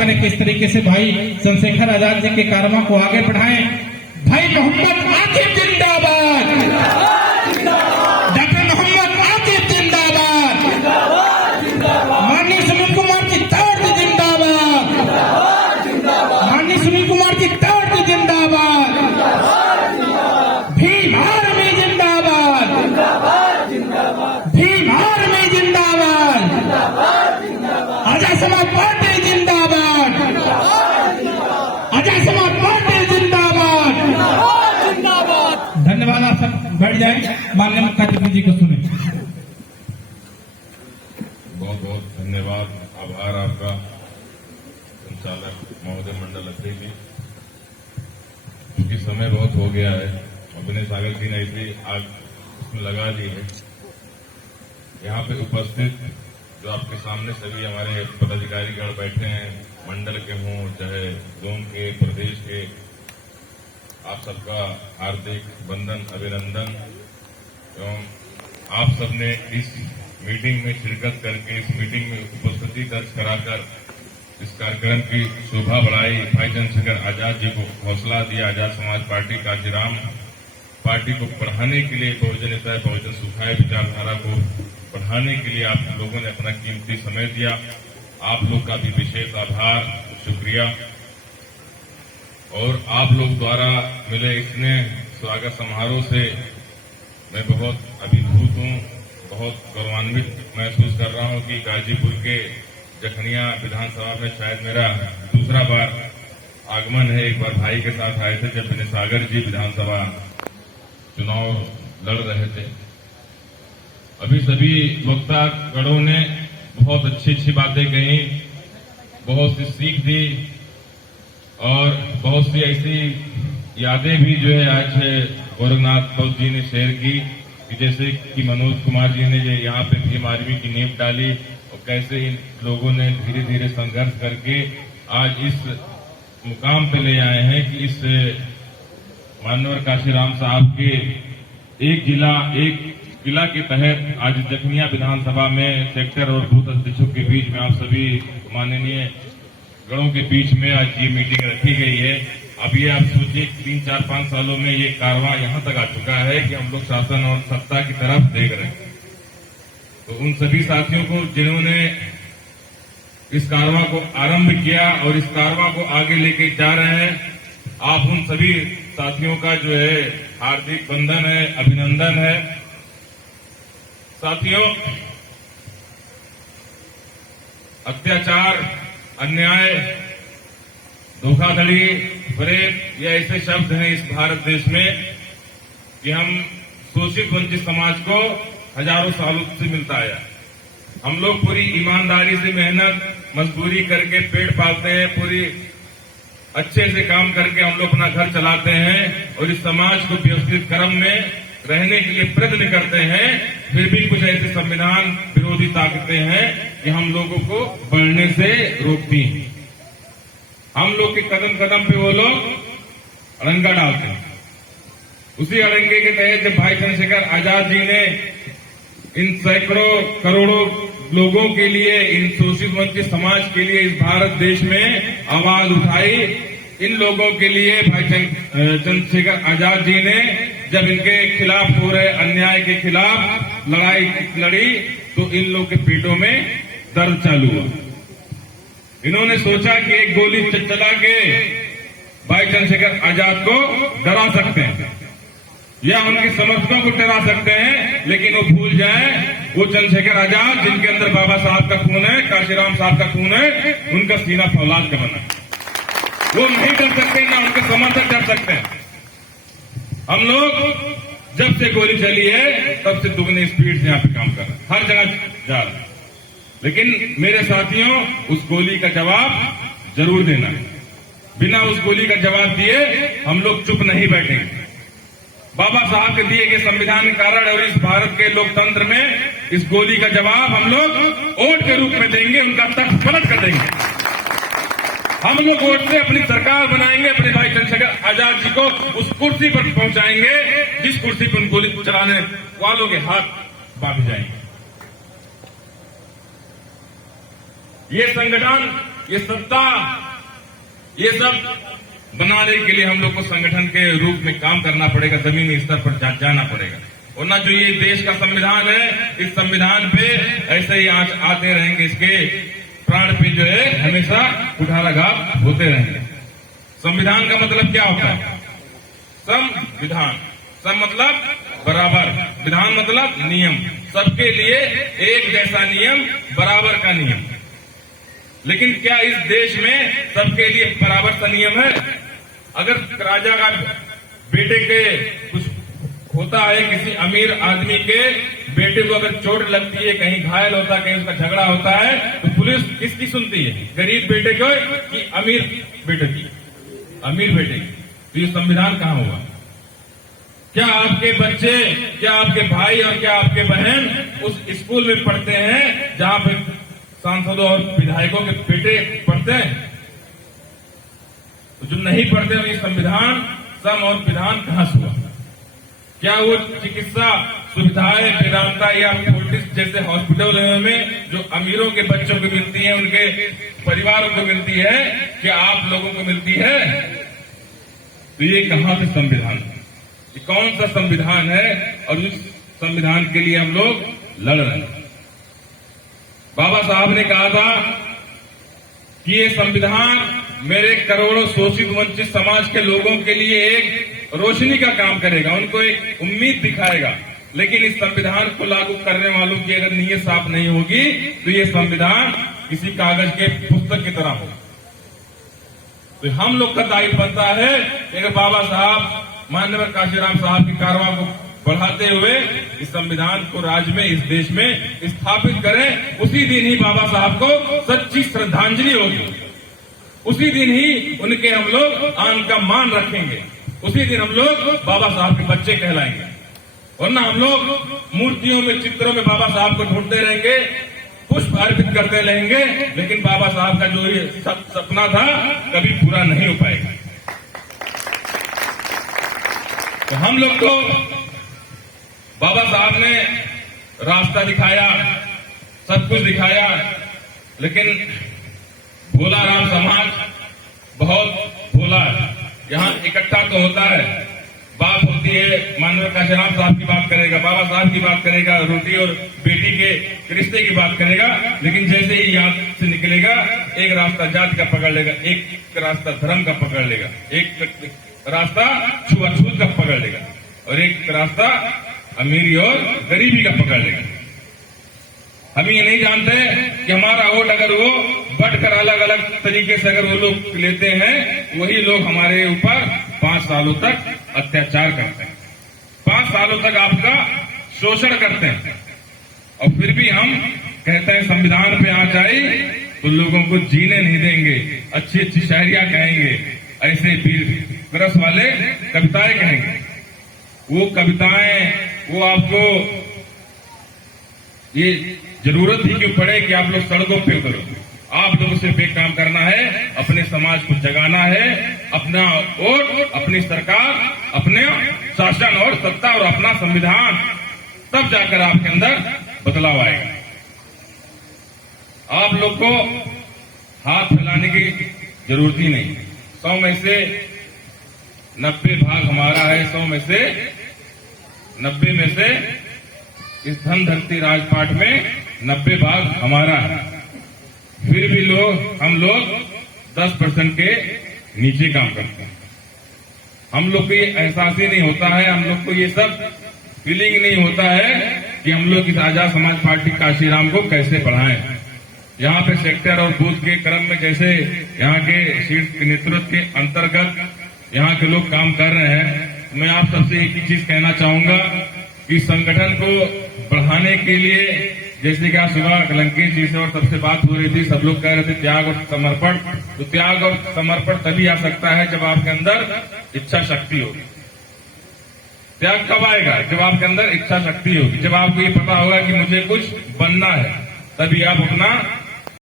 करें किस तरीके से भाई चंद्रशेखर आजाद जी के कारवां को आगे बढ़ाएं। भाई मोहम्मद आकिब जिंदाबाद, डॉक्टर मोहम्मद आकिब जिंदाबाद, माननीय सुनील कुमार की तर्ज जिंदाबाद, माननीय सुनील कुमार की तर्ज जिंदाबाद, भीम आर्मी जिंदाबाद, भीम आर्मी जिंदाबाद, आजाद समाज पार्टी जिंदाबाद, आजाद समाज पार्टी जिंदाबाद। धन्यवाद। आप सब बैठ जाए, माननीय मुख्यमंत्री जी को सुने। बहुत बहुत धन्यवाद, आभार आपका संचालक महोदय मंडल अध्यक्ष जी। क्योंकि समय बहुत हो गया है, अभिनय सागर जी ने इसे आग उसमें लगा दी है। यहाँ पे उपस्थित जो आपके सामने सभी हमारे पदाधिकारीगण बैठे हैं, मंडल के हों चाहे जोन के, प्रदेश के, आप सबका हार्दिक वंदन, अभिनंदन। एवं आप सबने इस मीटिंग में शिरकत करके, इस मीटिंग में उपस्थिति दर्ज कराकर इस कार्यक्रम की शोभा बढ़ाई। भाई चंद्रशेखर आजाद जी को हौसला दिया। आजाद समाज पार्टी कांशीराम पार्टी को बढ़ाने के लिए, बहुजन हिताय बहुजन सुखाय विचारधारा को बढ़ाने के लिए आप लोगों ने अपना कीमती समय दिया। आप लोग का भी विशेष आभार, शुक्रिया। और आप लोग द्वारा मिले इतने स्वागत समारोह से मैं बहुत अभिभूत हूं, बहुत गौरवान्वित महसूस कर रहा हूं कि गाजीपुर के जखनिया विधानसभा में शायद मेरा दूसरा बार आगमन है। एक बार भाई के साथ आए थे जब विनय सागर जी विधानसभा चुनाव लड़ रहे थे। अभी सभी वक्ता गणों ने बहुत अच्छी अच्छी बातें कही, बहुत सी सीख दी और बहुत सी ऐसी यादें भी जो है आज गोरखनाथ बौद्ध जी ने शेयर की कि जैसे कि मनोज कुमार जी ने यहाँ पे भीम आर्मी की नींव डाली और कैसे इन लोगों ने धीरे धीरे संघर्ष करके आज इस मुकाम पे ले आए हैं कि इस मानवर काशीराम साहब के एक जिला के तहत आज जखनिया विधानसभा में सेक्टर और बूथ अध्यक्षों के बीच में आप सभी माननीय गणों के बीच में आज ये मीटिंग रखी गई है। अब ये आप सोचिए 3, 4, 5 सालों में ये कारवां यहां तक आ चुका है कि हम लोग शासन और सत्ता की तरफ देख रहे हैं। तो उन सभी साथियों को जिन्होंने इस कारवां को आरंभ किया और इस कारवां को आगे लेके जा रहे हैं, आप उन सभी साथियों का जो है हार्दिक वंदन है, अभिनंदन है। साथियों, अत्याचार, अन्याय, धोखाधड़ी, रेप ये ऐसे शब्द हैं इस भारत देश में कि हम शोषित वंचित समाज को हजारों सालों से मिलता आया। हम लोग पूरी ईमानदारी से मेहनत मजदूरी करके पेट पालते हैं, पूरी अच्छे से काम करके हम लोग अपना घर चलाते हैं और इस समाज को व्यवस्थित क्रम में रहने के लिए प्रयत्न करते हैं। फिर भी कुछ ऐसे संविधान विरोधी ताकतें हैं कि हम लोगों को बढ़ने से रोकती हैं। हम लोग के कदम कदम पे वो लोग अड़ंगा डालते हैं। उसी अड़ंगे के तहत जब भाई चंद्रशेखर आजाद जी ने इन सैकड़ों करोड़ों लोगों के लिए, इन शोषित वंचित समाज के लिए इस भारत देश में आवाज उठाई, इन लोगों के लिए भाई चंद्रशेखर आजाद जी ने जब इनके खिलाफ हो रहे अन्याय के खिलाफ लड़ाई लड़ी तो इन लोगों के पेटों में दर्द चालू हुआ। इन्होंने सोचा कि एक गोली चला के भाई चंद्रशेखर आजाद को डरा सकते हैं या उनके समर्थकों को डरा सकते हैं, लेकिन वो भूल जाए वो चंद्रशेखर आजाद जिनके अंदर बाबा साहब का खून है, काशीराम साहब का खून है, उनका सीना फौलाद का बना। वो नहीं डर सकते, ना उनके समर्थक डर सकते हैं। हम लोग जब से गोली चली है तब से दुगनी स्पीड से यहाँ पे काम कर रहे हैं, हर जगह जा रहे हैं। लेकिन मेरे साथियों, उस गोली का जवाब जरूर देना है। बिना उस गोली का जवाब दिए हम लोग चुप नहीं बैठेंगे। बाबा साहब के दिए गए संविधान के कारण और इस भारत के लोकतंत्र में इस गोली का जवाब हम लोग वोट के रूप में देंगे, उनका तख्त पलट कर देंगे। हम लोग वोट से अपनी सरकार बनाएंगे, अपने भाई चंद्रशेखर आजाद जी को उस कुर्सी पर पहुंचाएंगे जिस कुर्सी पर उन गोली चलाने वालों के हाथ बांध जाएंगे। ये संगठन ये सत्ता, ये सब बनाने के लिए हम लोग को संगठन के रूप में काम करना पड़ेगा, जमीनी स्तर पर जाना पड़ेगा। वरना जो ये देश का संविधान है, इस संविधान पे ऐसे ही आते रहेंगे, इसके प्राण पे जो है हमेशा कुठाराघात होते रहेंगे। संविधान का मतलब क्या होता है? संविधान, सम मतलब बराबर, विधान मतलब नियम, सबके लिए एक जैसा नियम, बराबर का नियम। लेकिन क्या इस देश में सबके लिए बराबर सा नियम है? अगर राजा का बेटे के कुछ होता है, किसी अमीर आदमी के बेटे को अगर चोट लगती है, कहीं घायल होता है, कहीं उसका झगड़ा होता है, तो पुलिस किसकी सुनती है? गरीब बेटे को कि अमीर बेटे की? अमीर बेटे की। तो ये संविधान कहाँ हुआ? क्या आपके बच्चे, क्या आपके भाई और क्या आपके बहन उस स्कूल में पढ़ते हैं जहां पे सांसदों और विधायकों के बेटे पढ़ते हैं? तो जो नहीं पढ़ते हैं, ये संविधान, सम और विधान कहां से हुआ? क्या वो चिकित्सा सुविधाएं वेदांता या फोर्टिस जैसे हॉस्पिटल में जो अमीरों के बच्चों को मिलती है, उनके परिवारों को मिलती है, क्या आप लोगों को मिलती है? तो ये कहां से संविधान है? ये कौन सा संविधान है? और उस संविधान के लिए हम लोग लड़ रहे हैं। बाबा साहब ने कहा था कि ये संविधान मेरे करोड़ों शोषित वंचित समाज के लोगों के लिए एक रोशनी का काम करेगा, उनको एक उम्मीद दिखाएगा। लेकिन इस संविधान को लागू करने वालों की अगर नीयत साफ नहीं होगी तो ये संविधान किसी कागज के पुस्तक की तरह होगा। तो हम लोग का दायित्व बनता है कि अगर बाबा साहब, माननीय काशीराम साहब की कारवां को बढ़ाते हुए इस संविधान को राज्य में, इस देश में स्थापित करें, उसी दिन ही बाबा साहब को सच्ची श्रद्धांजलि होगी, उसी दिन ही उनके हम लोग आन का मान रखेंगे, उसी दिन हम लोग बाबा साहब के बच्चे कहलाएंगे। वरना हम लोग मूर्तियों में, चित्रों में बाबा साहब को ढूंढते रहेंगे, पुष्प अर्पित करते रहेंगे, लेकिन बाबा साहब का जो ये सपना था कभी पूरा नहीं हो पाएगा। तो हम लोग को बाबा साहब ने रास्ता दिखाया, सब कुछ दिखाया, लेकिन भोला राम समाज बहुत भोला है। यहाँ इकट्ठा तो होता है, बात होती है, माननीय काशीराम साहब की बात करेगा, बाबा साहब की बात करेगा, रोटी और बेटी के रिश्ते की बात करेगा, लेकिन जैसे ही यहाँ से निकलेगा एक रास्ता जाति का पकड़ लेगा, एक रास्ता धर्म का पकड़ लेगा, एक रास्ता छुआछूत का पकड़ लेगा, और एक रास्ता अमीरी और गरीबी का पकड़ लेगा। हम ये नहीं जानते कि हमारा वोट अगर वो बढ़कर अलग अलग तरीके से अगर वो लोग लेते हैं, वही लोग हमारे ऊपर 5 सालों तक अत्याचार करते हैं, 5 सालों तक आपका शोषण करते हैं, और फिर भी हम कहते हैं संविधान पे आँच आई तो लोगों को जीने नहीं देंगे, अच्छी अच्छी शायरियां कहेंगे, ऐसे वीर रस वाले कविताएं कहेंगे। वो कविताएं, वो आपको ये जरूरत ही क्यों पड़े कि आप लोग सड़कों पे करो? आप लोगों से एक काम करना है, अपने समाज को जगाना है, अपना वोट, अपनी सरकार, अपने शासन और सत्ता और अपना संविधान, तब जाकर आपके अंदर बदलाव आएगा। आप लोग को हाथ फैलाने की जरूरत ही नहीं। 100 में से 90 भाग हमारा है, 100 में से 90 में से इस धन धरती राजपाट में 90 भाग हमारा है। फिर भी हम लोग 10% के नीचे काम करते हैं। हम लोग को ये एहसास ही नहीं होता है, हम लोग को ये सब फीलिंग नहीं होता है कि हम लोग इस आजाद समाज पार्टी काशीराम को कैसे बढ़ाएं। यहाँ पे सेक्टर और बूथ के क्रम में जैसे यहाँ के शीर्ष नेतृत्व के अंतर्गत यहाँ के लोग काम कर रहे हैं, मैं आप सबसे एक ही चीज कहना चाहूंगा कि संगठन को बढ़ाने के लिए, जैसे कि आज सुबह लंकेश जी से और सबसे बात हो रही थी, सब लोग कह रहे थे त्याग और समर्पण, तो त्याग और समर्पण तभी आ सकता है जब आपके अंदर इच्छा शक्ति होगी। त्याग कब आएगा? जब आपके अंदर इच्छा शक्ति होगी, जब आपको ये पता होगा कि मुझे कुछ बनना है, तभी आप अपना